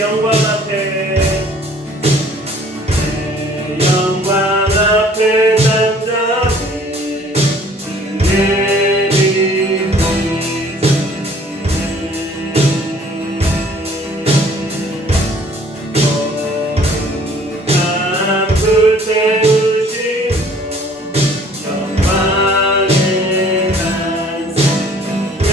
영광 앞에 내 영광 앞에 잠잠히 주의 이름을 전하네. 거룩한 불 태우시며 영광의 탄생에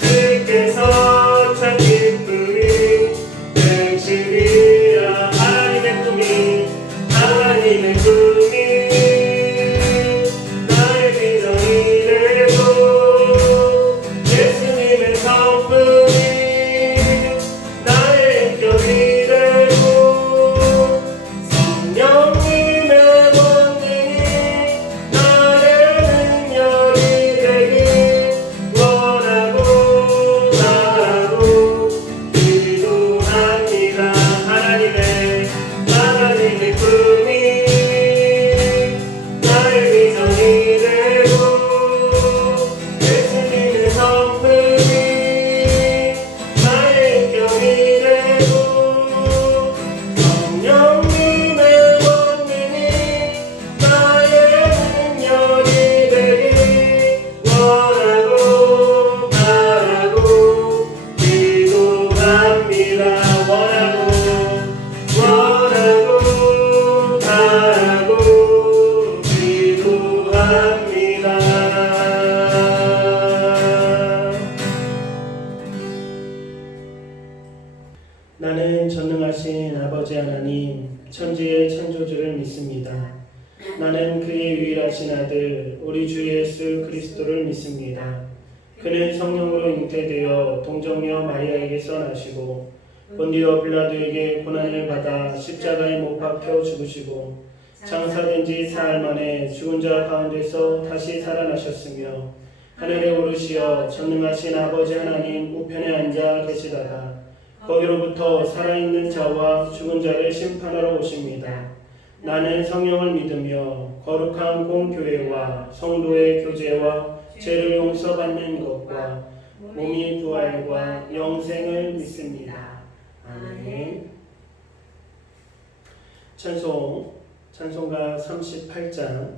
주께서 참 기쁨이 당신이라 하나님의 꿈이 아버지 하나님, 천지의 창조주를 믿습니다. 나는 그의 유일하신 아들 우리 주 예수 그리스도를 믿습니다. 그는 성령으로 잉태되어 동정녀 마리아에게서 나시고 본디오 빌라도에게 고난을 받아 십자가에 못 박혀 죽으시고 장사된 지 사흘 만에 죽은 자 가운데서 다시 살아나셨으며 하늘에 오르시어 전능하신 아버지 하나님 우편에 앉아 계시다가 거기로부터 살아있는 자와 죽은 자를 심판하러 오십니다. 나는 성령을 믿으며 거룩한 공교회와 성도의 교제와 죄를 용서받는 것과 몸이 부활과 영생을 믿습니다. 아멘. 찬송가 38장.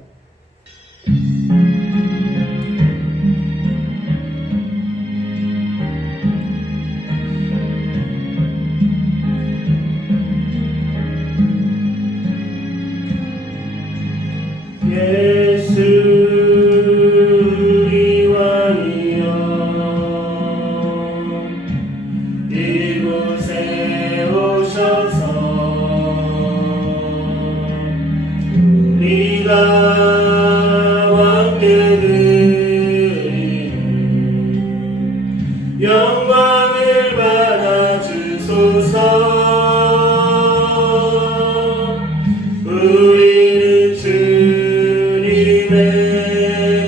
예수 우리 왕이여 이곳에 오셔서 우리가 왕께 드리는 영광을 받아 주소서. 우리는 주님의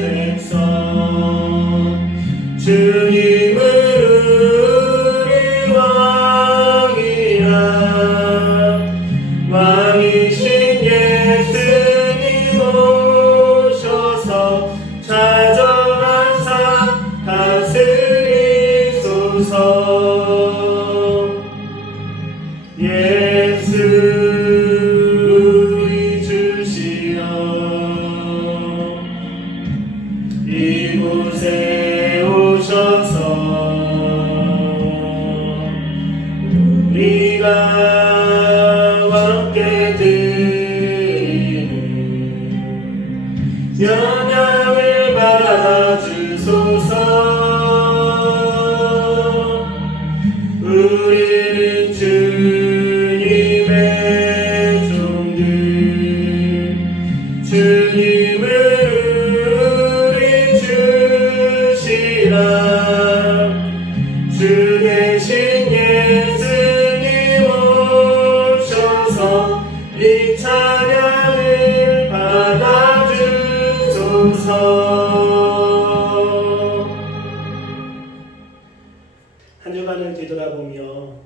백성, 주님은 우리 왕이라. 왕이신 예수님 오셔서 찾아가사 다스리소서. 예수 우리 주시여 이곳에 오셔서 우리가 왕께 드리는 영향을 받아 주소서. 우리는 주님의 종들, 주님은 우리 주시라. 주 대신 예수님 오셔서 이 찬양을 받아주소서. 한 주간을 뒤돌아보며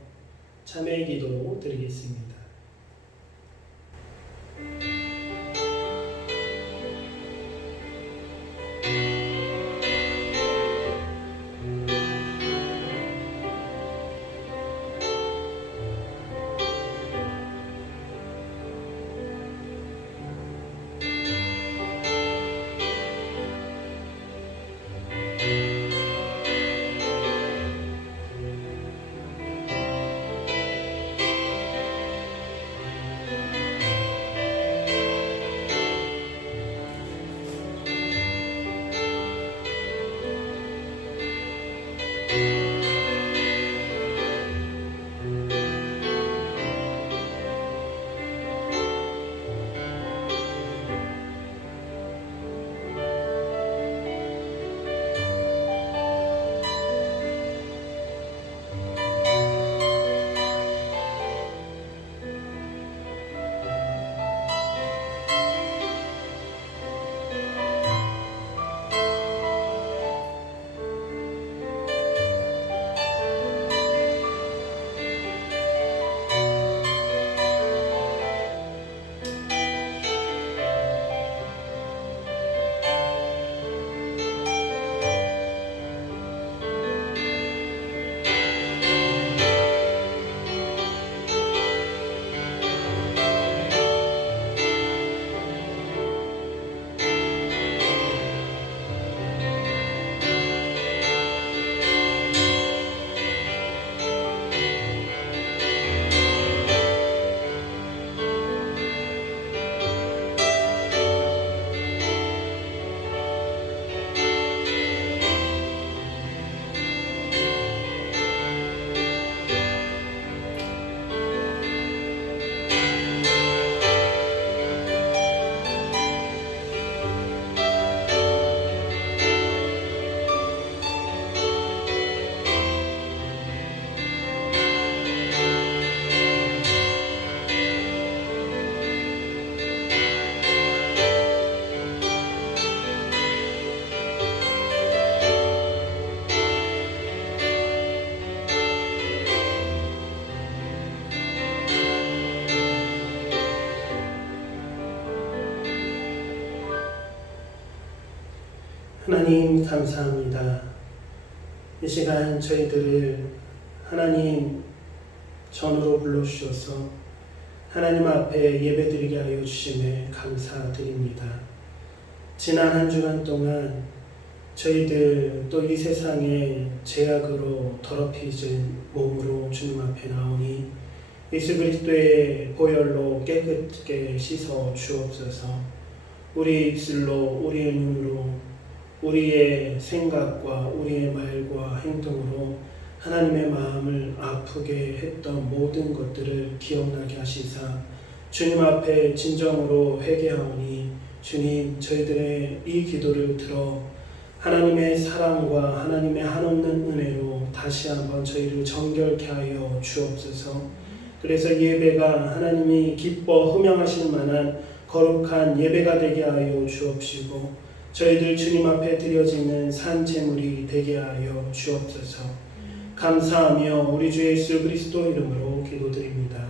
참회의 기도 드리겠습니다. 하나님 감사합니다. 이 시간 저희들을 하나님 전으로 불러주셔서 하나님 앞에 예배드리게 하여 주심에 감사드립니다. 지난 한 주간 동안 저희들 또 이 세상의 죄악으로 더럽혀진 몸으로 주님 앞에 나오니 예수 그리스도의 보혈로 깨끗게 씻어 주옵소서. 우리의 입술로, 우리의 눈으로, 우리의 생각과 우리의 말과 행동으로 하나님의 마음을 아프게 했던 모든 것들을 기억나게 하시사 주님 앞에 진정으로 회개하오니 주님, 저희들의 이 기도를 들어 하나님의 사랑과 하나님의 한없는 은혜로 다시 한번 저희를 정결케 하여 주옵소서. 그래서 예배가 하나님이 기뻐 흠양하실 만한 거룩한 예배가 되게 하여 주옵시고 저희들 주님 앞에 드려지는 산제물이 되게 하여 주옵소서. 감사하며 우리 주 예수 그리스도 이름으로 기도드립니다.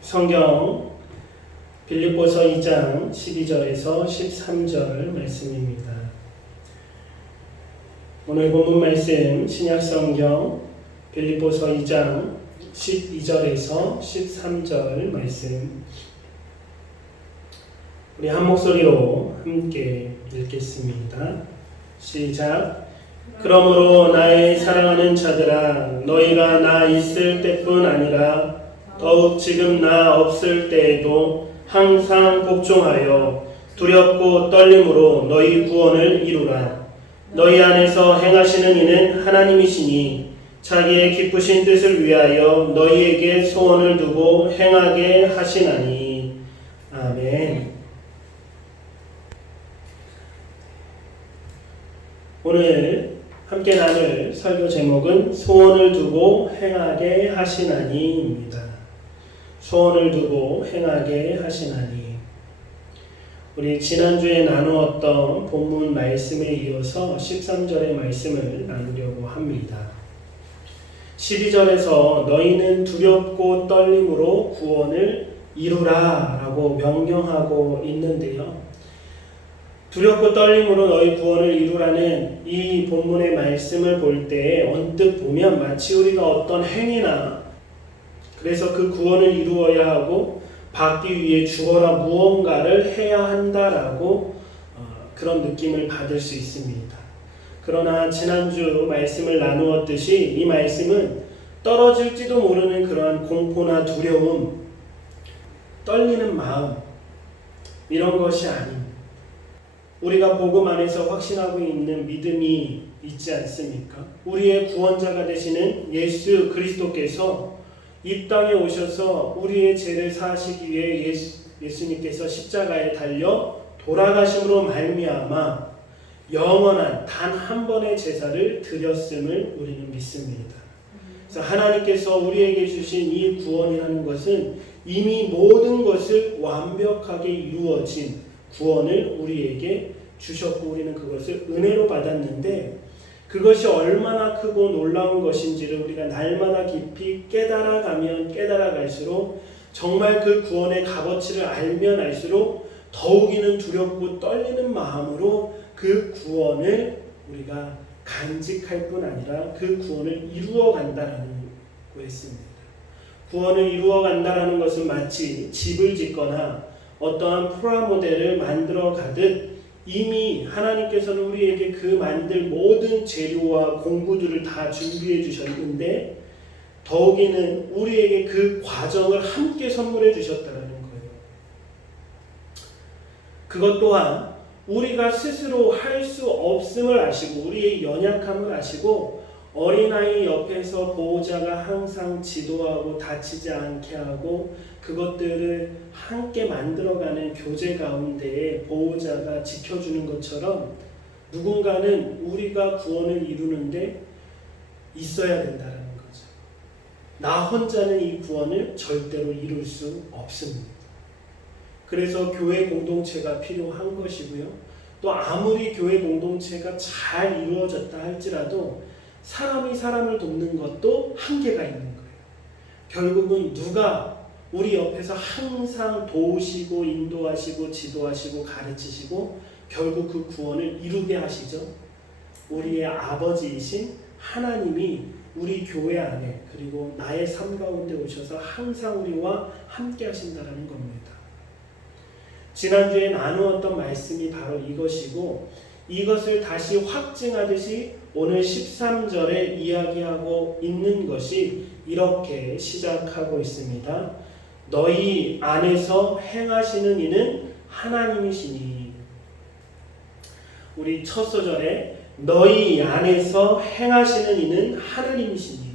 성경 빌립보서 2장 12절에서 13절 말씀입니다. 오늘 본문 말씀 신약성경 빌립보서 2장 12절에서 13절 말씀 우리 한 목소리로 함께 읽겠습니다. 시작. 그러므로 나의 사랑하는 자들아, 너희가 나 있을 때뿐 아니라 더욱 지금 나 없을 때에도 항상 복종하여 두렵고 떨림으로 너희 구원을 이루라. 너희 안에서 행하시는 이는 하나님이시니 자기의 기쁘신 뜻을 위하여 너희에게 소원을 두고 행하게 하시나니. 아멘. 오늘 함께 나눌 설교 제목은 소원을 두고 행하게 하시나니입니다. 소원을 두고 행하게 하시나니. 우리 지난주에 나누었던 본문 말씀에 이어서 13절의 말씀을 나누려고 합니다. 12절에서 너희는 두렵고 떨림으로 구원을 이루라 라고 명령하고 있는데요. 두렵고 떨림으로 너희 구원을 이루라는 이 본문의 말씀을 볼 때 언뜻 보면 마치 우리가 어떤 행위나 그래서 그 구원을 이루어야 하고 받기 위해 죽어라 무언가를 해야 한다라고 그런 느낌을 받을 수 있습니다. 그러나 지난주 말씀을 나누었듯이 이 말씀은 떨어질지도 모르는 그러한 공포나 두려움, 떨리는 마음 이런 것이 아닙니다. 우리가 복음 안에서 확신하고 있는 믿음이 있지 않습니까? 우리의 구원자가 되시는 예수 그리스도께서 이 땅에 오셔서 우리의 죄를 사하시기 위해 예수님께서 십자가에 달려 돌아가심으로 말미암아 영원한 단 한 번의 제사를 드렸음을 우리는 믿습니다. 그래서 하나님께서 우리에게 주신 이 구원이라는 것은 이미 모든 것을 완벽하게 이루어진 구원을 우리에게 주셨고 우리는 그것을 은혜로 받았는데 그것이 얼마나 크고 놀라운 것인지를 우리가 날마다 깊이 깨달아가면 깨달아갈수록 정말 그 구원의 값어치를 알면 알수록 더욱이는 두렵고 떨리는 마음으로 그 구원을 우리가 간직할 뿐 아니라 그 구원을 이루어 간다라는 거였습니다. 구원을 이루어 간다라는 것은 마치 집을 짓거나 어떠한 프라모델을 만들어 가듯 이미 하나님께서는 우리에게 그 만들 모든 재료와 공구들을 다 준비해 주셨는데 더욱이는 우리에게 그 과정을 함께 선물해 주셨다는 거예요. 그것 또한 우리가 스스로 할 수 없음을 아시고 우리의 연약함을 아시고 어린아이 옆에서 보호자가 항상 지도하고 다치지 않게 하고 그것들을 함께 만들어가는 교제 가운데에 보호자가 지켜주는 것처럼 누군가는 우리가 구원을 이루는데 있어야 된다는 거죠. 나 혼자는 이 구원을 절대로 이룰 수 없습니다. 그래서 교회 공동체가 필요한 것이고요. 또 아무리 교회 공동체가 잘 이루어졌다 할지라도 사람이 사람을 돕는 것도 한계가 있는 거예요. 결국은 누가 우리 옆에서 항상 도우시고 인도하시고 지도하시고 가르치시고 결국 그 구원을 이루게 하시죠. 우리의 아버지이신 하나님이 우리 교회 안에 그리고 나의 삶 가운데 오셔서 항상 우리와 함께 하신다는 겁니다. 지난주에 나누었던 말씀이 바로 이것이고 이것을 다시 확증하듯이 오늘 13절에 이야기하고 있는 것이 이렇게 시작하고 있습니다. 너희 안에서 행하시는 이는 하나님이시니. 우리 첫 소절에 너희 안에서 행하시는 이는 하나님이시니.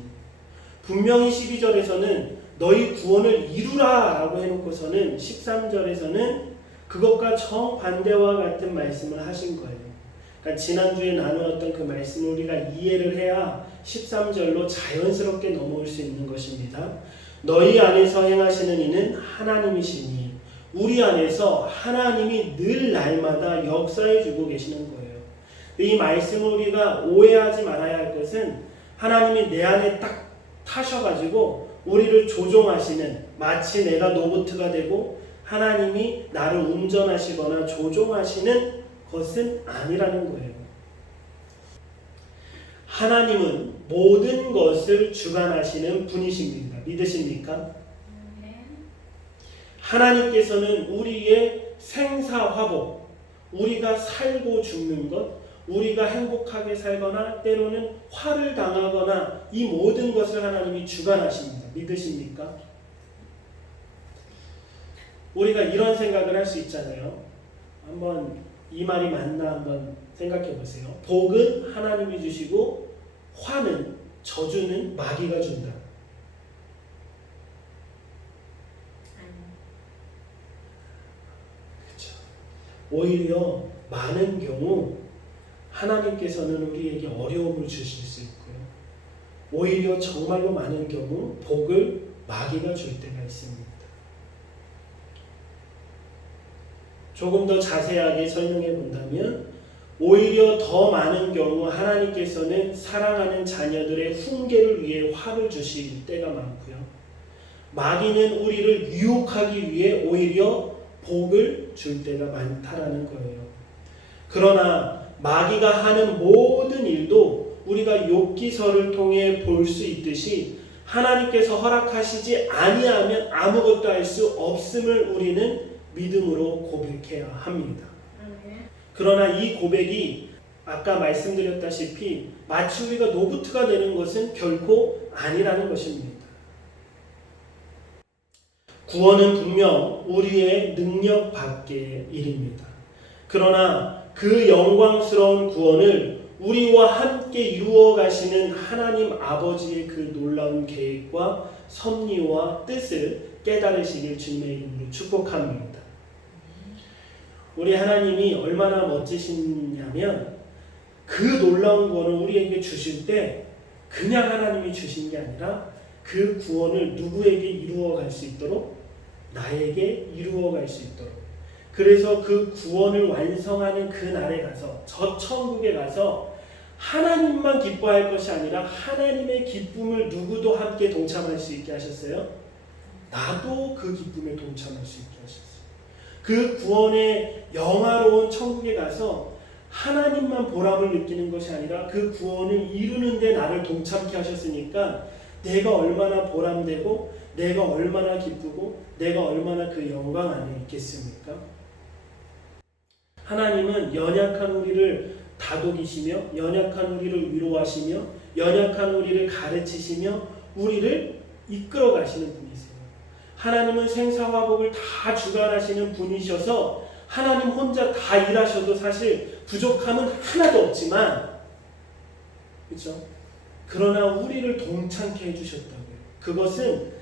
분명히 12절에서는 너희 구원을 이루라 라고 해놓고서는 13절에서는 그것과 정반대와 같은 말씀을 하신 거예요. 그러니까 지난주에 나누었던 그 말씀을 우리가 이해를 해야 13절로 자연스럽게 넘어올 수 있는 것입니다. 너희 안에서 행하시는 이는 하나님이시니. 우리 안에서 하나님이 늘 날마다 역사해 주고 계시는 거예요. 이 말씀을 우리가 오해하지 말아야 할 것은 하나님이 내 안에 딱 타셔가지고 우리를 조종하시는, 마치 내가 로봇가 되고 하나님이 나를 운전하시거나 조종하시는 것은 아니라는 거예요. 하나님은 모든 것을 주관하시는 분이십니다. 믿으십니까? 하나님께서는 우리의 생사화복, 우리가 살고 죽는 것, 우리가 행복하게 살거나 때로는 화를 당하거나 이 모든 것을 하나님이 주관하십니다. 믿으십니까? 우리가 이런 생각을 할 수 있잖아요. 한번 이 말이 맞나 한번 생각해 보세요. 복은 하나님이 주시고 화는, 저주는 마귀가 준다. 그렇죠. 오히려 많은 경우 하나님께서는 우리에게 어려움을 주실 수 있고요. 오히려 정말로 많은 경우 복을 마귀가 줄 때가 있습니다. 조금 더 자세하게 설명해 본다면 오히려 더 많은 경우 하나님께서는 사랑하는 자녀들의 훈계를 위해 화를 주실 때가 많고요. 마귀는 우리를 유혹하기 위해 오히려 복을 줄 때가 많다라는 거예요. 그러나 마귀가 하는 모든 일도 우리가 욥기서를 통해 볼 수 있듯이 하나님께서 허락하시지 아니하면 아무것도 할 수 없음을 우리는 믿음으로 고백해야 합니다. 그러나 이 고백이 아까 말씀드렸다시피 마치 우리가 노부트가 되는 것은 결코 아니라는 것입니다. 구원은 분명 우리의 능력 밖의 일입니다. 그러나 그 영광스러운 구원을 우리와 함께 이루어 가시는 하나님 아버지의 그 놀라운 계획과 섭리와 뜻을 깨달으시길 주님의 이름으로 축복합니다. 우리 하나님이 얼마나 멋지시냐면 그 놀라운 구원을 우리에게 주실 때 그냥 하나님이 주신 게 아니라 그 구원을 누구에게 이루어 갈 수 있도록? 나에게 이루어 갈 수 있도록. 그래서 그 구원을 완성하는 그 날에 가서, 저 천국에 가서 하나님만 기뻐할 것이 아니라 하나님의 기쁨을 누구도 함께 동참할 수 있게 하셨어요. 나도 그 기쁨에 동참할 수 있게 하셨어요. 그 구원의 영화로운 천국에 가서 하나님만 보람을 느끼는 것이 아니라 그 구원을 이루는 데 나를 동참케 하셨으니까 내가 얼마나 보람되고 내가 얼마나 기쁘고 내가 얼마나 그 영광 안에 있겠습니까? 하나님은 연약한 우리를 다독이시며 연약한 우리를 위로하시며 연약한 우리를 가르치시며 우리를 이끌어 가시는 분이세요. 하나님은 생사화복을 다 주관하시는 분이셔서 하나님 혼자 다 일하셔도 사실 부족함은 하나도 없지만, 그렇죠? 그러나 우리를 동참케 해주셨다고요. 그것은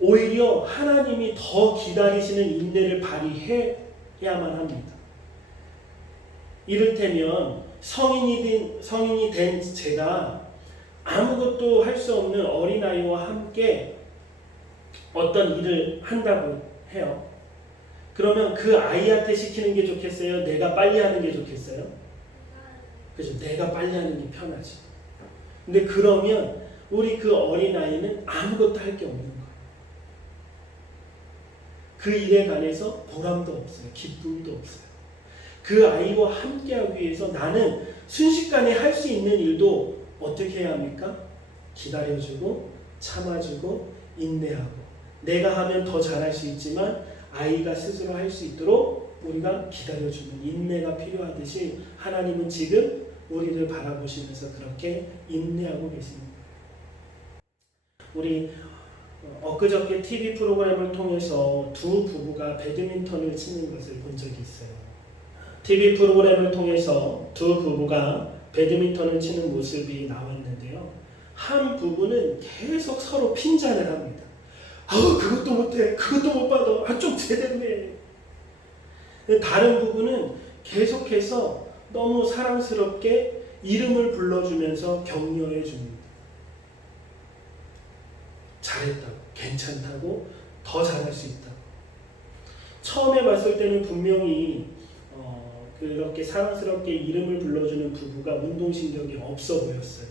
오히려 하나님이 더 기다리시는 인내를 발휘해야만 합니다. 이를테면 성인이 된 제가 아무것도 할 수 없는 어린아이와 함께 어떤 일을 한다고 해요. 그러면 그 아이한테 시키는 게 좋겠어요? 내가 빨리 하는 게 좋겠어요? 그렇죠. 내가 빨리 하는 게 편하지. 근데 그러면 우리 그 어린아이는 아무것도 할 게 없는 거예요. 그 일에 관해서 보람도 없어요. 기쁨도 없어요. 그 아이와 함께하기 위해서 나는 순식간에 할 수 있는 일도 어떻게 해야 합니까? 기다려주고 참아주고 인내하고, 내가 하면 더 잘할 수 있지만 아이가 스스로 할 수 있도록 우리가 기다려주는 인내가 필요하듯이 하나님은 지금 우리를 바라보시면서 그렇게 인내하고 계십니다. 우리 엊그저께 TV 프로그램을 통해서 두 부부가 배드민턴을 치는 것을 본 적이 있어요. TV 프로그램을 통해서 두 부부가 배드민턴을 치는 모습이 나왔는데요. 한 부부는 계속 서로 핀잔을 합니다. 그것도 못해, 그것도 못 받아, 좀 제대로 해. 다른 부부는 계속해서 너무 사랑스럽게 이름을 불러주면서 격려해 줍니다. 잘했다고, 괜찮다고, 더 잘할 수 있다고. 처음에 봤을 때는 분명히 그렇게 사랑스럽게 이름을 불러주는 부부가 운동신경이 없어 보였어요.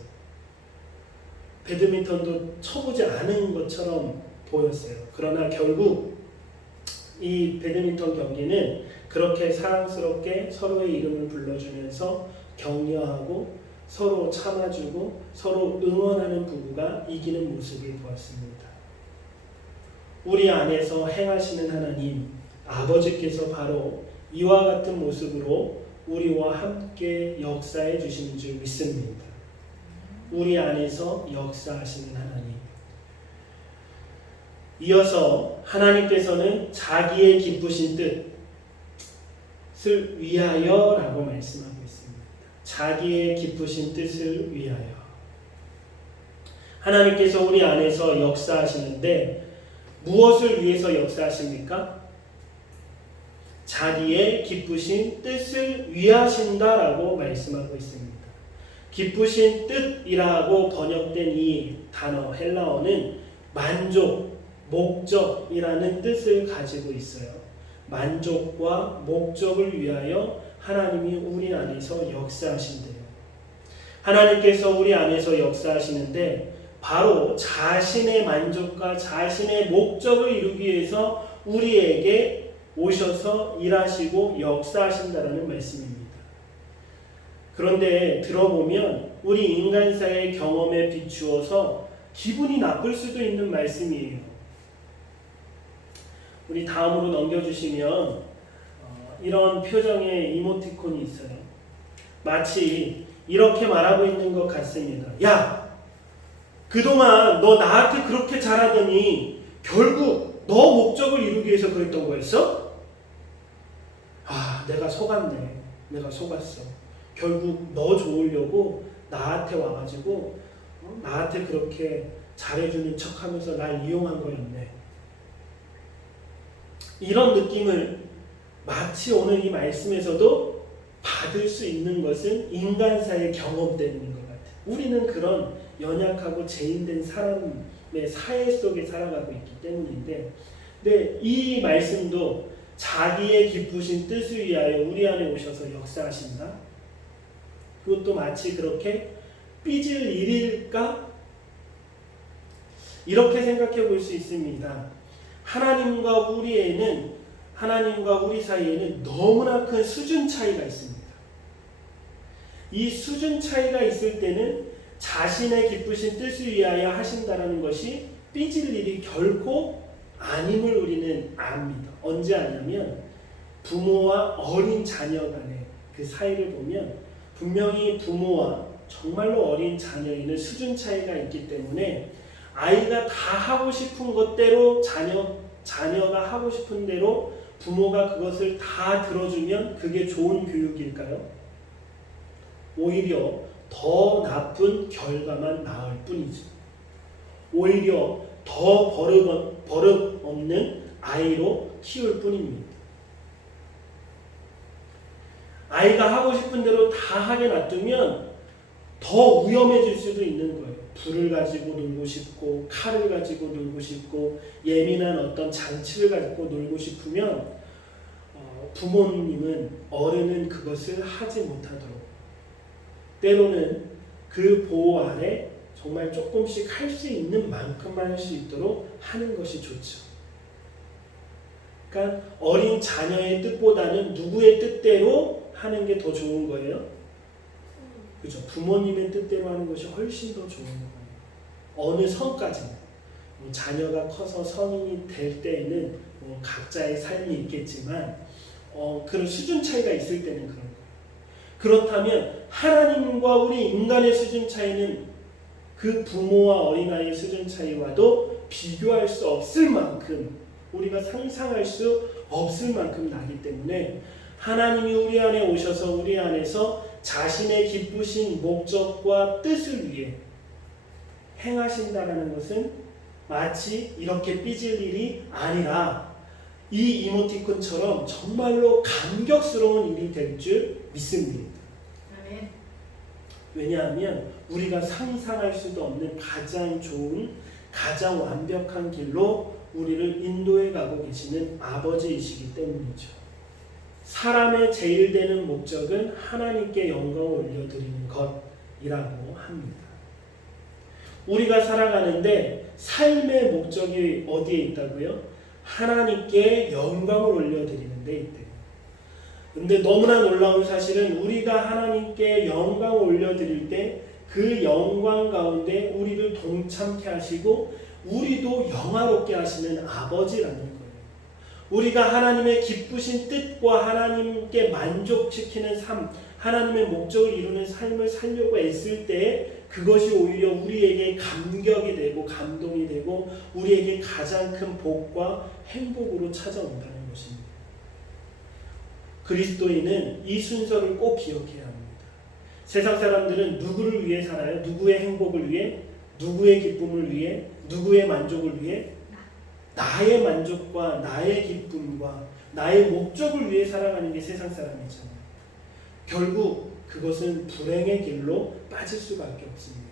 배드민턴도 쳐보지 않은 것처럼 보였어요. 그러나 결국 이 배드민턴 경기는 그렇게 사랑스럽게 서로의 이름을 불러주면서 격려하고 서로 참아주고 서로 응원하는 부부가 이기는 모습을 보았습니다. 우리 안에서 행하시는 하나님, 아버지께서 바로 이와 같은 모습으로 우리와 함께 역사해 주시는 줄 믿습니다. 우리 안에서 역사하시는 하나님. 이어서 하나님께서는 자기의 기쁘신 뜻을 위하여 라고 말씀하고 있습니다. 자기의 기쁘신 뜻을 위하여. 하나님께서 우리 안에서 역사하시는데 무엇을 위해서 역사하십니까? 자기의 기쁘신 뜻을 위하신다라고 말씀하고 있습니다. 기쁘신 뜻이라고 번역된 이 단어 헬라어는 만족, 목적이라는 뜻을 가지고 있어요. 만족과 목적을 위하여 하나님이 우리 안에서 역사하신대요. 하나님께서 우리 안에서 역사하시는데 바로 자신의 만족과 자신의 목적을 이루기 위해서 우리에게 오셔서 일하시고 역사하신다라는 말씀입니다. 그런데 들어보면 우리 인간사의 경험에 비추어서 기분이 나쁠 수도 있는 말씀이에요. 우리 다음으로 넘겨주시면 이런 표정의 이모티콘이 있어요. 마치 이렇게 말하고 있는 것 같습니다. 야! 그동안 너 나한테 그렇게 잘하더니 결국 너 목적을 이루기 위해서 그랬던 거였어? 내가 속았네. 내가 속았어. 결국 너 좋으려고 나한테 와가지고 나한테 그렇게 잘해주는 척하면서 날 이용한 거였네. 이런 느낌을 마치 오늘 이 말씀에서도 받을 수 있는 것은 인간사의 경험 때문인 것 같아요. 우리는 그런 연약하고 죄인된 사람의 사회 속에 살아가고 있기 때문인데, 근데 이 말씀도 자기의 기쁘신 뜻을 위하여 우리 안에 오셔서 역사하신다. 그것도 마치 그렇게 삐질 일일까? 이렇게 생각해 볼 수 있습니다. 하나님과 우리 사이에는 너무나 큰 수준 차이가 있습니다. 이 수준 차이가 있을 때는 자신의 기쁘신 뜻을 위하여 하신다라는 것이 삐질 일이 결코 아님을 우리는 압니다. 언제 아냐면 부모와 어린 자녀 간의 그 사이를 보면 분명히 부모와 정말로 어린 자녀에는 수준 차이가 있기 때문에 아이가 다 하고 싶은 것대로 자녀가 하고 싶은 대로 부모가 그것을 다 들어주면 그게 좋은 교육일까요? 오히려 더 나쁜 결과만 나올 뿐이죠. 오히려 더 버릇 없는 아이로 키울 뿐입니다. 아이가 하고 싶은 대로 다 하게 놔두면 더 위험해질 수도 있는 거예요. 불을 가지고 놀고 싶고 칼을 가지고 놀고 싶고 예민한 어떤 장치를 가지고 놀고 싶으면 부모님은 어른은 그것을 하지 못하도록 때로는 그 보호 아래 정말 조금씩 할 수 있는 만큼만 할 수 있도록 하는 것이 좋죠. 그러니까 어린 자녀의 뜻보다는 누구의 뜻대로 하는 게 더 좋은 거예요? 그죠? 부모님의 뜻대로 하는 것이 훨씬 더 좋은 거예요. 어느 선까지는. 자녀가 커서 성인이 될 때에는 각자의 삶이 있겠지만 그런 수준 차이가 있을 때는 그런 거예요. 그렇다면 하나님과 우리 인간의 수준 차이는 그 부모와 어린아이의 수준 차이와도 비교할 수 없을 만큼, 우리가 상상할 수 없을 만큼 나기 때문에 하나님이 우리 안에 오셔서 우리 안에서 자신의 기쁘신 목적과 뜻을 위해 행하신다는 것은 마치 이렇게 삐질 일이 아니라 이 이모티콘처럼 정말로 감격스러운 일이 될 줄 믿습니다. 왜냐하면 우리가 상상할 수도 없는 가장 좋은, 가장 완벽한 길로 우리를 인도해 가고 계시는 아버지이시기 때문이죠. 사람의 제일 되는 목적은 하나님께 영광을 올려드리는 것이라고 합니다. 우리가 살아가는데 삶의 목적이 어디에 있다고요? 하나님께 영광을 올려드리는 데 있대요. 근데 너무나 놀라운 사실은 우리가 하나님께 영광을 올려드릴 때 그 영광 가운데 우리를 동참케 하시고 우리도 영화롭게 하시는 아버지라는 거예요. 우리가 하나님의 기쁘신 뜻과 하나님께 만족시키는 삶, 하나님의 목적을 이루는 삶을 살려고 애쓸 때 그것이 오히려 우리에게 감격이 되고 감동이 되고 우리에게 가장 큰 복과 행복으로 찾아온다는 것입니다. 그리스도인은 이 순서를 꼭 기억해야 합니다. 세상 사람들은 누구를 위해 살아요? 누구의 행복을 위해? 누구의 기쁨을 위해? 누구의 만족을 위해? 나의 만족과 나의 기쁨과 나의 목적을 위해 살아가는 게 세상 사람이잖아요. 결국 그것은 불행의 길로 빠질 수밖에 없습니다.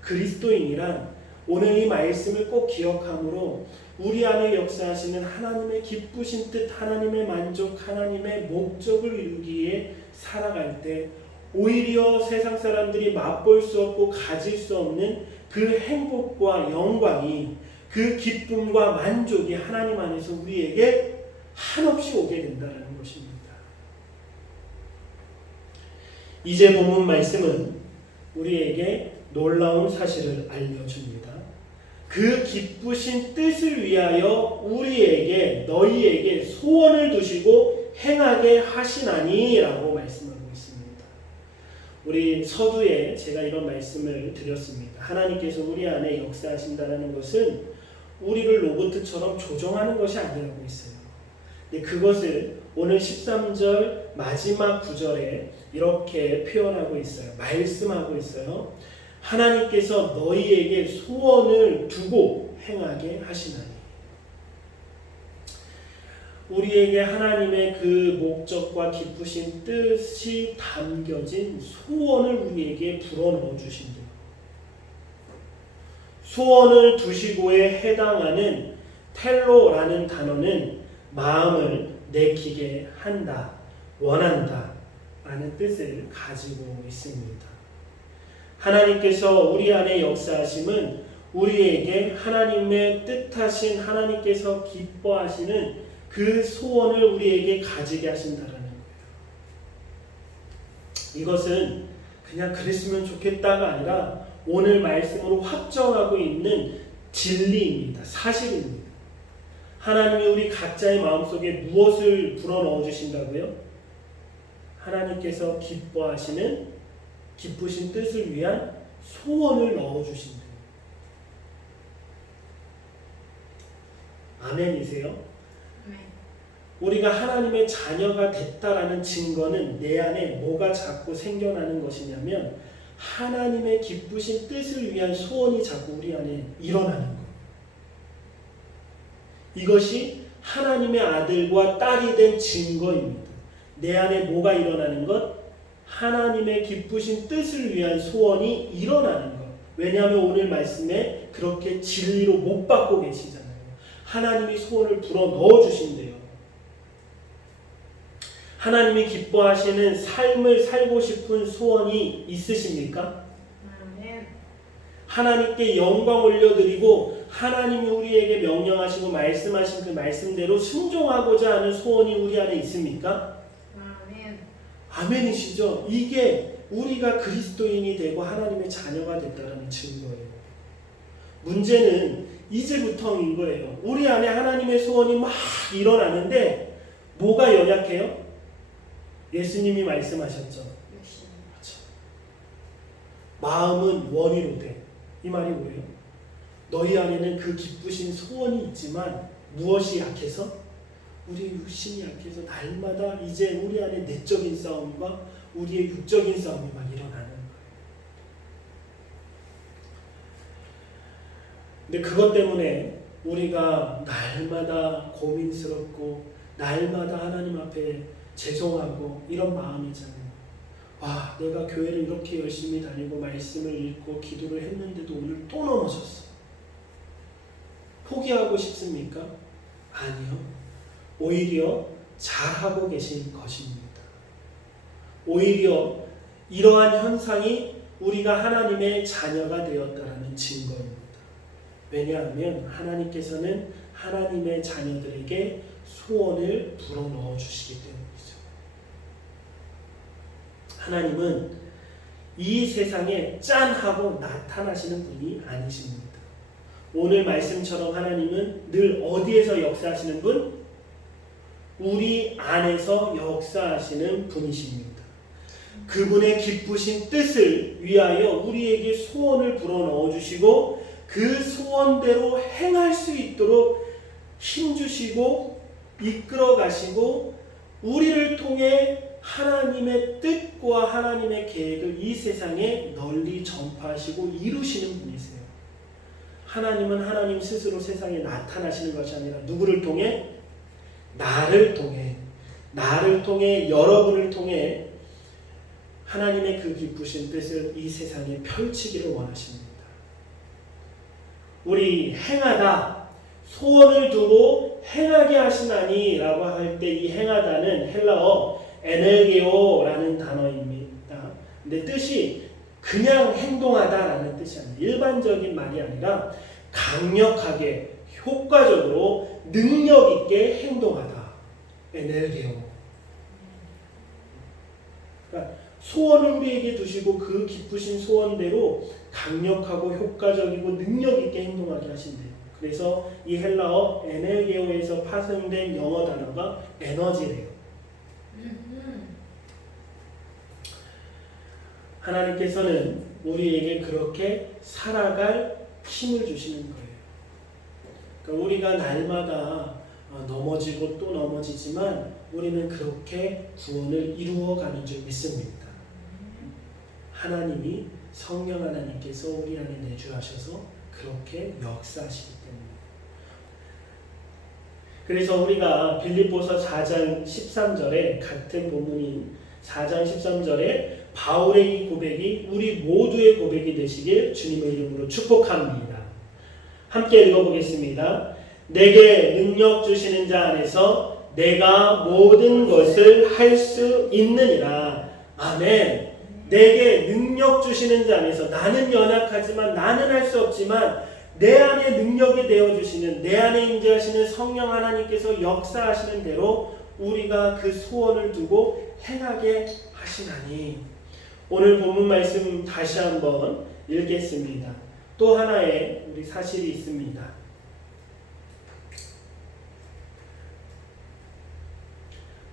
그리스도인이란 오늘 이 말씀을 꼭 기억함으로 우리 안에 역사하시는 하나님의 기쁘신 뜻, 하나님의 만족, 하나님의 목적을 이루기에 살아갈 때 오히려 세상 사람들이 맛볼 수 없고 가질 수 없는 그 행복과 영광이, 그 기쁨과 만족이 하나님 안에서 우리에게 한없이 오게 된다는 것입니다. 이제 본문 말씀은 우리에게 놀라운 사실을 알려줍니다. 그 기쁘신 뜻을 위하여 우리에게, 너희에게 소원을 두시고 행하게 하시나니 라고 말씀하고 있습니다. 우리 서두에 제가 이런 말씀을 드렸습니다. 하나님께서 우리 안에 역사하신다는 것은 우리를 로봇처럼 조종하는 것이 아니라고 했어요. 근데 그것을 오늘 13절 마지막 구절에 이렇게 표현하고 있어요. 말씀하고 있어요. 하나님께서 너희에게 소원을 두고 행하게 하시나니. 우리에게 하나님의 그 목적과 기쁘신 뜻이 담겨진 소원을 우리에게 불어넣어 주신다. 소원을 두시고에 해당하는 텔로라는 단어는 마음을 내키게 한다, 원한다 라는 뜻을 가지고 있습니다. 하나님께서 우리 안에 역사하심은 우리에게 하나님의 뜻하신, 하나님께서 기뻐하시는 그 소원을 우리에게 가지게 하신다라는 거예요. 이것은 그냥 그랬으면 좋겠다가 아니라 오늘 말씀으로 확정하고 있는 진리입니다. 사실입니다. 하나님이 우리 각자의 마음속에 무엇을 불어넣어 주신다고요? 하나님께서 기뻐하시는 기쁘신 뜻을 위한 소원을 넣어 주신대요. 아멘이세요? 우리가 하나님의 자녀가 됐다라는 증거는 내 안에 뭐가 자꾸 생겨나는 것이냐면 하나님의 기쁘신 뜻을 위한 소원이 자꾸 우리 안에 일어나는 거예요. 이것이 하나님의 아들과 딸이 된 증거입니다. 내 안에 뭐가 일어나는 것? 하나님의 기쁘신 뜻을 위한 소원이 일어나는 것. 왜냐하면 오늘 말씀에 그렇게 진리로 못 받고 계시잖아요. 하나님이 소원을 불어 넣어 주신대요. 하나님이 기뻐하시는 삶을 살고 싶은 소원이 있으십니까? 하나님께 영광 올려드리고 하나님이 우리에게 명령하시고 말씀하신 그 말씀대로 순종하고자 하는 소원이 우리 안에 있습니까? 아멘. 아멘이시죠? 이게 우리가 그리스도인이 되고 하나님의 자녀가 됐다는 증거예요. 문제는 이제부터인 거예요. 우리 안에 하나님의 소원이 막 일어나는데 뭐가 연약해요? 예수님이 말씀하셨죠. 역시. 마음은 원이로 돼. 이 말이 뭐예요? 너희 안에는 그 기쁘신 소원이 있지만 무엇이 약해서? 우리의 육신이 약해서 날마다 이제 우리 안에 내적인 싸움과 우리의 육적인 싸움이 막 일어나는 거예요. 근데 그것 때문에 우리가 날마다 고민스럽고 날마다 하나님 앞에 죄송하고 이런 마음이잖아요. 와, 내가 교회를 이렇게 열심히 다니고 말씀을 읽고 기도를 했는데도 오늘 또 넘어졌어. 포기하고 싶습니까? 아니요. 오히려 잘하고 계신 것입니다. 오히려 이러한 현상이 우리가 하나님의 자녀가 되었다라는 증거입니다. 왜냐하면 하나님께서는 하나님의 자녀들에게 소원을 불어넣어 주시기 때문이죠. 하나님은 이 세상에 짠 하고 나타나시는 분이 아니십니다. 오늘 말씀처럼 하나님은 늘 어디에서 역사하시는 분? 우리 안에서 역사하시는 분이십니다. 그분의 기쁘신 뜻을 위하여 우리에게 소원을 불어넣어 주시고 그 소원대로 행할 수 있도록 힘주시고 이끌어 가시고 우리를 통해 하나님의 뜻과 하나님의 계획을 이 세상에 널리 전파하시고 이루시는 분이세요. 하나님은 하나님 스스로 세상에 나타나시는 것이 아니라 누구를 통해? 나를 통해 여러분을 통해 하나님의 그 기쁘신 뜻을 이 세상에 펼치기를 원하십니다. 우리 행하다, 소원을 두고 행하게 하시나니 라고 할 때 이 행하다는 헬라어 에넬게오라는 단어입니다. 근데 뜻이 그냥 행동하다라는 뜻이 아니에요. 일반적인 말이 아니라 강력하게, 효과적으로, 능력 있게 행동하다. 에넬게오. 그러니까 소원을 우리에게 두시고 그 기쁘신 소원대로 강력하고 효과적이고 능력 있게 행동하게 하신대요. 그래서 이 헬라어 에넬게오에서 파생된 영어 단어가 에너지래요. 하나님께서는 우리에게 그렇게 살아갈 힘을 주시는 거예요. 그러니까 우리가 날마다 넘어지고 또 넘어지지만 우리는 그렇게 구원을 이루어가는 줄 믿습니다. 하나님이 성령 하나님께서 우리 안에 내주하셔서 그렇게 역사하시기 때문에. 그래서 우리가 빌립보서 4장 13절에 같은 본문인 4장 13절에 바울의 이 고백이 우리 모두의 고백이 되시길 주님의 이름으로 축복합니다. 함께 읽어보겠습니다. 내게 능력 주시는 자 안에서 내가 모든 것을 할 수 있느니라. 아멘. 내게 능력 주시는 자 안에서 나는 연약하지만 나는 할 수 없지만 내 안에 능력이 되어주시는 내 안에 임재하시는 성령 하나님께서 역사하시는 대로 우리가 그 소원을 두고 행하게 하시나니. 오늘 본문 말씀 다시 한번 읽겠습니다. 또 하나의 우리 사실이 있습니다.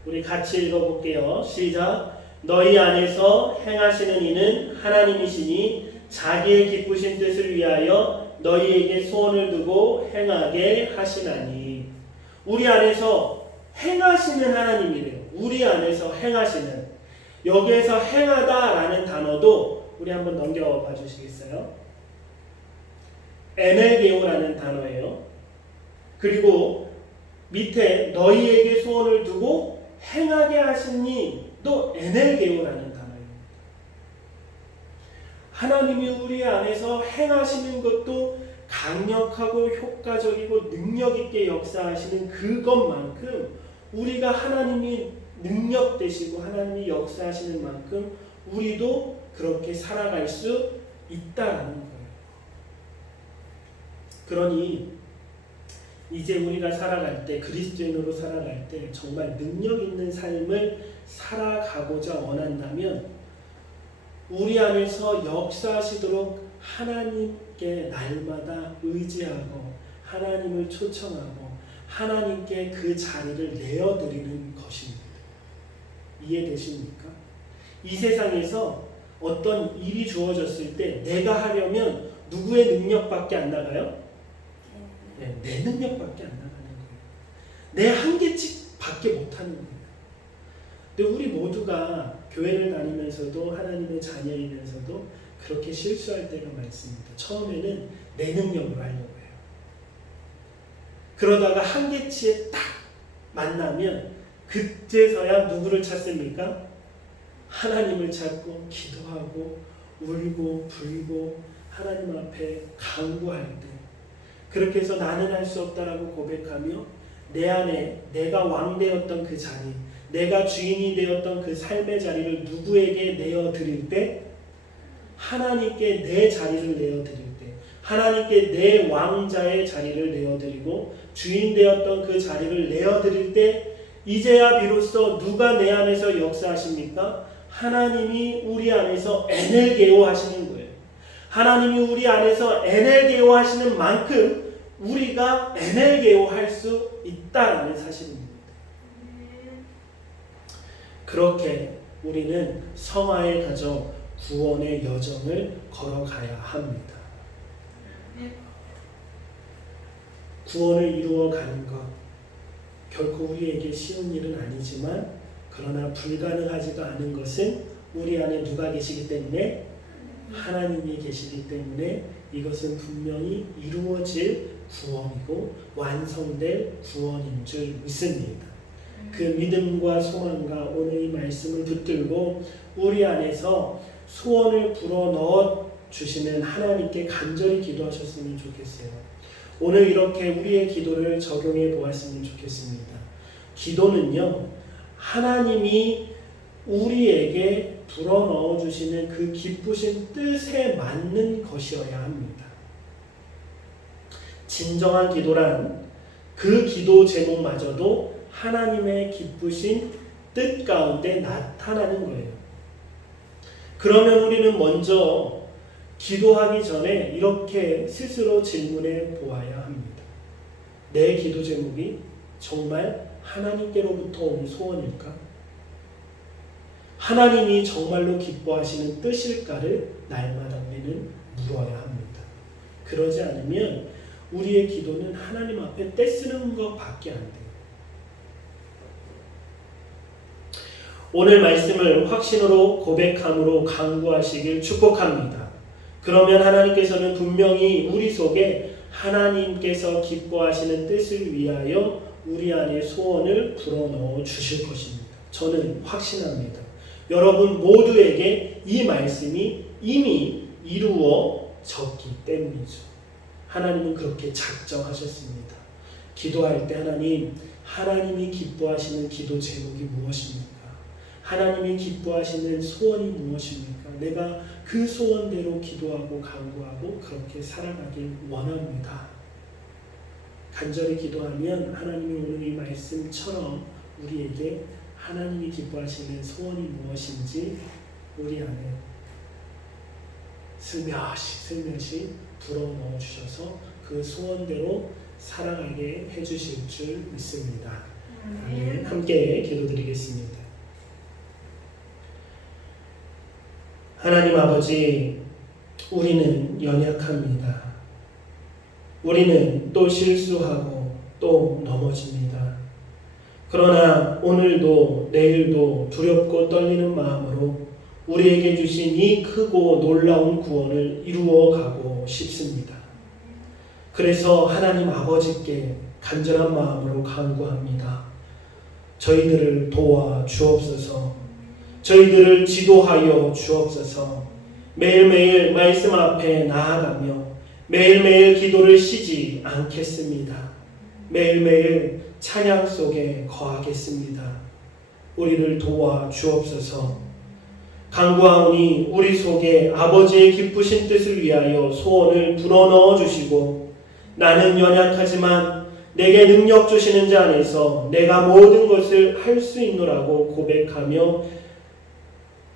우리 같이 읽어볼게요. 시작. 너희 안에서 행하시는 이는 하나님이시니 자기의 기쁘신 뜻을 위하여 너희에게 소원을 두고 행하게 하시나니. 우리 안에서 행하시는 하나님이래요. 우리 안에서 행하시는. 여기에서 행하다라는 단어도 우리 한번 넘겨봐 주시겠어요? 에넬게오라는 단어예요. 그리고 밑에 너희에게 소원을 두고 행하게 하시니 또 에넬게오라는 단어입니다. 하나님이 우리 안에서 행하시는 것도 강력하고 효과적이고 능력 있게 역사하시는 그것만큼 우리가 하나님이 능력 되시고 하나님이 역사하시는 만큼 우리도 그렇게 살아갈 수 있다라는 거예요. 그러니 이제 우리가 살아갈 때, 그리스도인으로 살아갈 때 정말 능력 있는 삶을 살아가고자 원한다면 우리 안에서 역사하시도록 하나님께 날마다 의지하고 하나님을 초청하고 하나님께 그 자리를 내어드리는 것입니다. 이해되십니까? 이 세상에서 어떤 일이 주어졌을 때 내가 하려면 누구의 능력밖에 안 나가요? 네, 내 능력밖에 안 나가는 거예요. 내 한계치밖에 못하는 거예요. 근데 우리 모두가 교회를 다니면서도 하나님의 자녀이면서도 그렇게 실수할 때가 많습니다. 처음에는 내 능력으로 하려고 해요. 그러다가 한계치에 딱 만나면 그때서야 누구를 찾습니까? 하나님을 찾고 기도하고 울고 불고 하나님 앞에 간구할 때, 그렇게 해서 나는 할 수 없다라고 고백하며 내 안에 내가 왕되었던 그 자리, 내가 주인이 되었던 그 삶의 자리를 누구에게 내어드릴 때, 하나님께 내 자리를 내어드릴 때, 하나님께 내 왕자의 자리를 내어드리고 주인 되었던 그 자리를 내어드릴 때, 이제야 비로소 누가 내 안에서 역사하십니까? 하나님이 우리 안에서 에넬게오 하시는 거예요. 하나님이 우리 안에서 에넬게오 하시는 만큼 우리가 에넬게오 할 수 있다라는 사실입니다. 그렇게 우리는 성화의 가정, 구원의 여정을 걸어가야 합니다. 구원을 이루어가는 것, 결코 우리에게 쉬운 일은 아니지만, 그러나 불가능하지도 않은 것은 우리 안에 누가 계시기 때문에? 하나님이 계시기 때문에 이것은 분명히 이루어질 구원이고 완성될 구원인 줄 믿습니다. 그 믿음과 소망과 오늘 이 말씀을 붙들고 우리 안에서 소원을 불어넣어 주시는 하나님께 간절히 기도하셨으면 좋겠어요. 오늘 이렇게 우리의 기도를 적용해 보았으면 좋겠습니다. 기도는요, 하나님이 우리에게 불어넣어 주시는 그 기쁘신 뜻에 맞는 것이어야 합니다. 진정한 기도란 그 기도 제목마저도 하나님의 기쁘신 뜻 가운데 나타나는 거예요. 그러면 우리는 먼저 기도하기 전에 이렇게 스스로 질문해 보아야 합니다. 내 기도 제목이 정말 하나님께로부터 온 소원일까? 하나님이 정말로 기뻐하시는 뜻일까를 날마다 우리는 물어야 합니다. 그러지 않으면 우리의 기도는 하나님 앞에 떼쓰는 것밖에 안 돼요. 오늘 말씀을 확신으로 고백함으로 강구하시길 축복합니다. 그러면 하나님께서는 분명히 우리 속에 하나님께서 기뻐하시는 뜻을 위하여 우리 안에 소원을 불어넣어 주실 것입니다. 저는 확신합니다. 여러분 모두에게 이 말씀이 이미 이루어졌기 때문이죠. 하나님은 그렇게 작정하셨습니다. 기도할 때 하나님이 기뻐하시는 기도 제목이 무엇입니까? 하나님이 기뻐하시는 소원이 무엇입니까? 내가 그 소원대로 기도하고 간구하고 그렇게 살아가길 원합니다. 간절히 기도하면 하나님이 오늘 이 말씀처럼 우리에게 하나님이 기뻐하시는 소원이 무엇인지 우리 안에 슬며시 불어넣어 주셔서 그 소원대로 살아가게 해주실 줄 믿습니다. 아멘. 함께 기도드리겠습니다. 하나님 아버지, 우리는 연약합니다. 우리는 또 실수하고 또 넘어집니다. 그러나 오늘도 내일도 두렵고 떨리는 마음으로 우리에게 주신 이 크고 놀라운 구원을 이루어가고 싶습니다. 그래서 하나님 아버지께 간절한 마음으로 간구합니다. 저희들을 도와 주옵소서. 저희들을 지도하여 주옵소서. 매일매일 말씀 앞에 나아가며 매일매일 기도를 쉬지 않겠습니다. 매일매일 찬양 속에 거하겠습니다. 우리를 도와 주옵소서. 간구하오니 우리 속에 아버지의 기쁘신 뜻을 위하여 소원을 불어넣어 주시고 나는 연약하지만 내게 능력 주시는 자 안에서 내가 모든 것을 할 수 있노라고 고백하며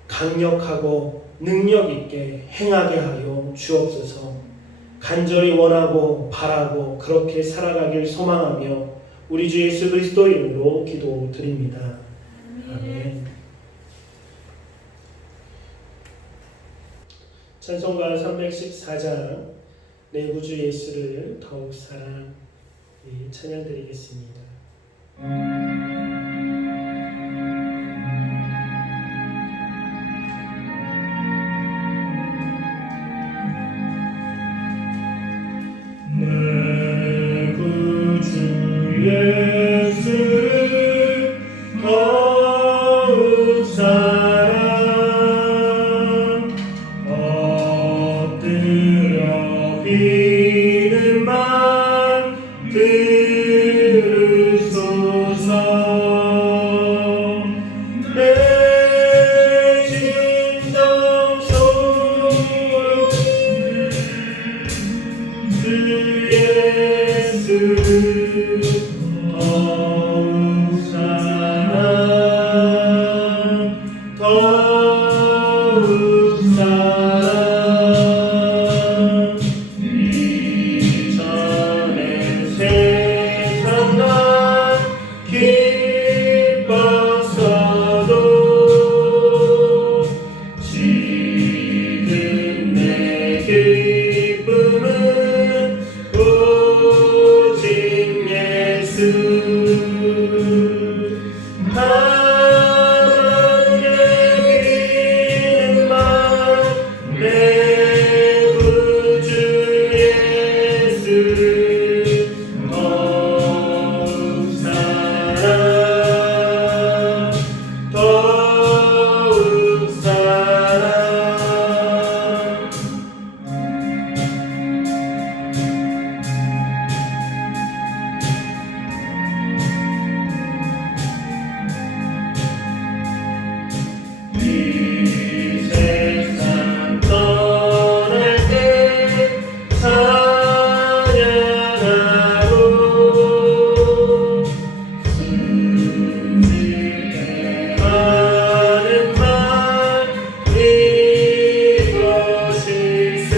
강력하고 능력 있게 행하게 하여 주옵소서. 간절히 원하고 바라고 그렇게 살아가길 소망하며 우리 주 예수 그리스도 이름으로 기도드립니다. 아멘. 찬송가 314장 내 구주 예수를 더욱 사랑, 찬양 드리겠습니다. 내 구주 예수를 더욱 사랑, 엎드려 비는만 들으소서. 내 심정 속에 주 예수 더욱 사랑, 더욱 사랑. 이전의 세상 난 기뻤어도 지금 내 기쁨은 오직 예수. 하나님의 믿음만 내 구주 예수를 더욱 사랑, 더욱 사랑. 이 세상 떠날 때 찬양하고 숨질 때 하는 말 이것일세.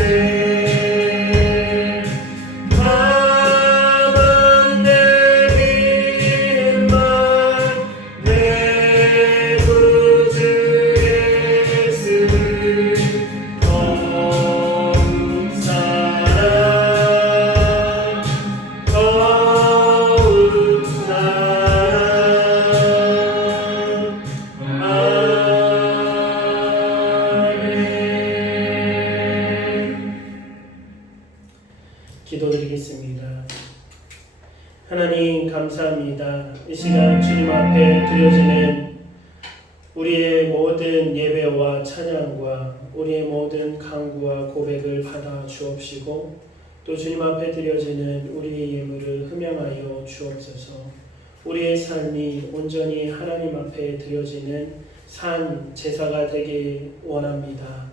가만 내리는 말 내 구주 예수 더욱 사랑, 더욱 사랑. 아멘. 기도드리겠습니다. 하나님 감사합니다. 이 시간 주님 앞에 드려지는 우리의 모든 예배와 찬양과 우리의 모든 간구와 고백을 받아 주옵시고 또 주님 앞에 드려지는 우리의 예물을 흠양하여 주옵소서. 우리의 삶이 온전히 하나님 앞에 드려지는 산 제사가 되길 원합니다.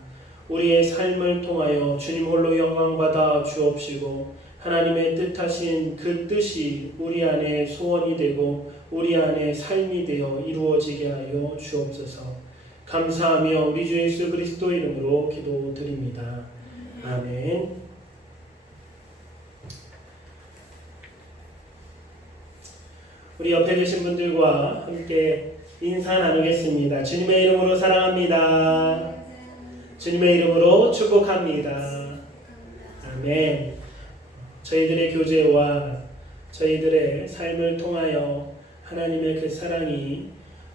우리의 삶을 통하여 주님 홀로 영광받아 주옵시고 하나님의 뜻하신 그 뜻이 우리 안에 소원이 되고 우리 안에 삶이 되어 이루어지게 하여 주옵소서. 감사하며 우리 주 예수 그리스도 이름으로 기도드립니다. 아멘. 우리 옆에 계신 분들과 함께 인사 나누겠습니다. 주님의 이름으로 사랑합니다. 주님의 이름으로 축복합니다. 아멘. 저희들의 교제와 저희들의 삶을 통하여 하나님의 그 사랑이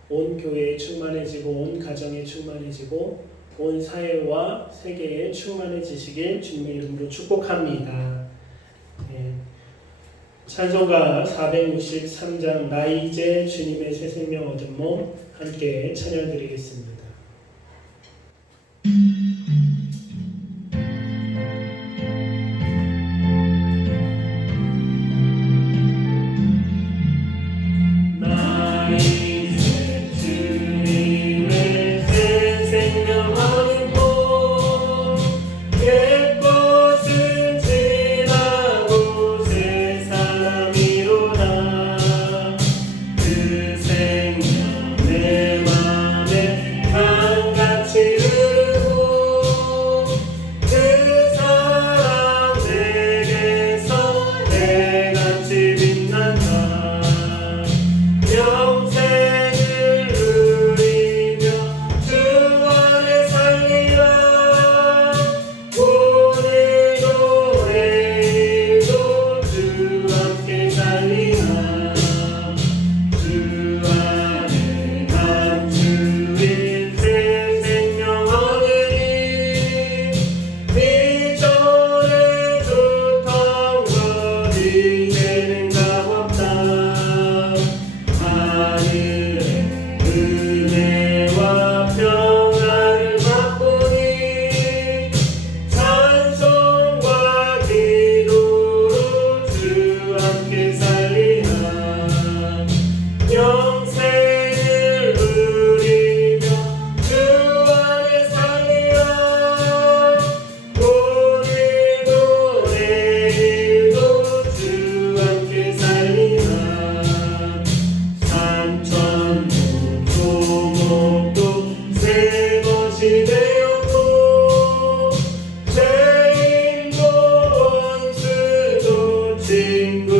온 교회에 충만해지고 온 가정에 충만해지고 온 사회와 세계에 충만해지시길 주님의 이름으로 축복합니다. 네. 찬송가 463장 나 이제 주님의 새 생명 얻은 몸 함께 찬양드리겠습니다. 옛것은 지나고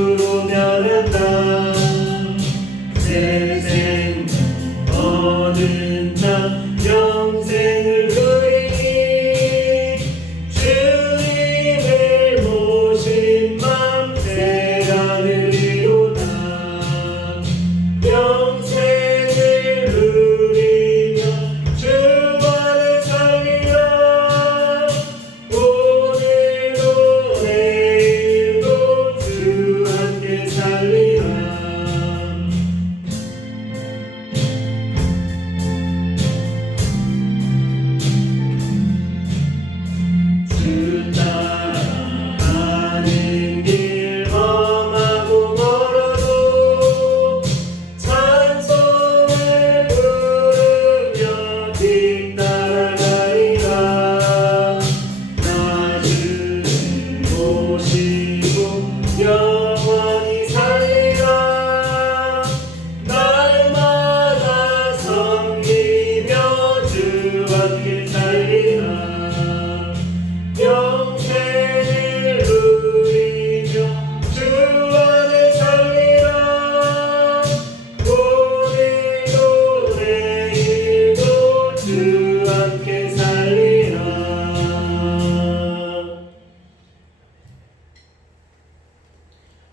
주로 변한다. 새 생명 얻은 나 영생을 누리니 주님을 모신 맘 새가 누리로다. 영생을 누리며 주 안에 살리라. 오늘도 내일도 주 함께 살리라. 주 따라가는 길 험하고 멀어도 찬송을 부르며 뒤따라가리라. 나 주 모시고 영원히 살리라. 날마다 섬기며 주 함께 살리라. 영생을 누리며 주 안에 살리라. 오늘도 내일도 주 함께 살리라.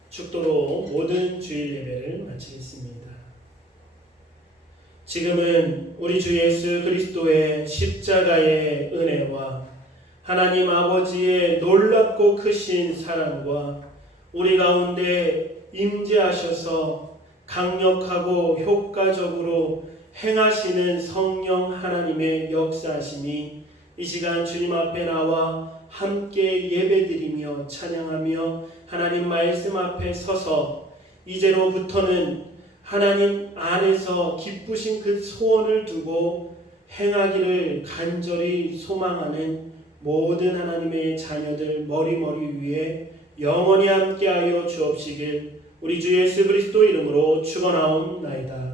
축도로 모든 주일 예배를 마치겠습니다. 지금은 우리 주 예수 그리스도의 십자가의 은혜와 하나님 아버지의 놀랍고 크신 사랑과 우리 가운데 임재하셔서 강력하고 효과적으로 행하시는 성령 하나님의 역사하심이 이 시간 주님 앞에 나와 함께 예배드리며 찬양하며 하나님 말씀 앞에 서서 이제로부터는 하나님 안에서 기쁘신 그 소원을 두고 행하기를 간절히 소망하는 모든 하나님의 자녀들 머리머리 위에 영원히 함께하여 주옵시길 우리 주 예수 그리스도 이름으로 축원하옵나이다.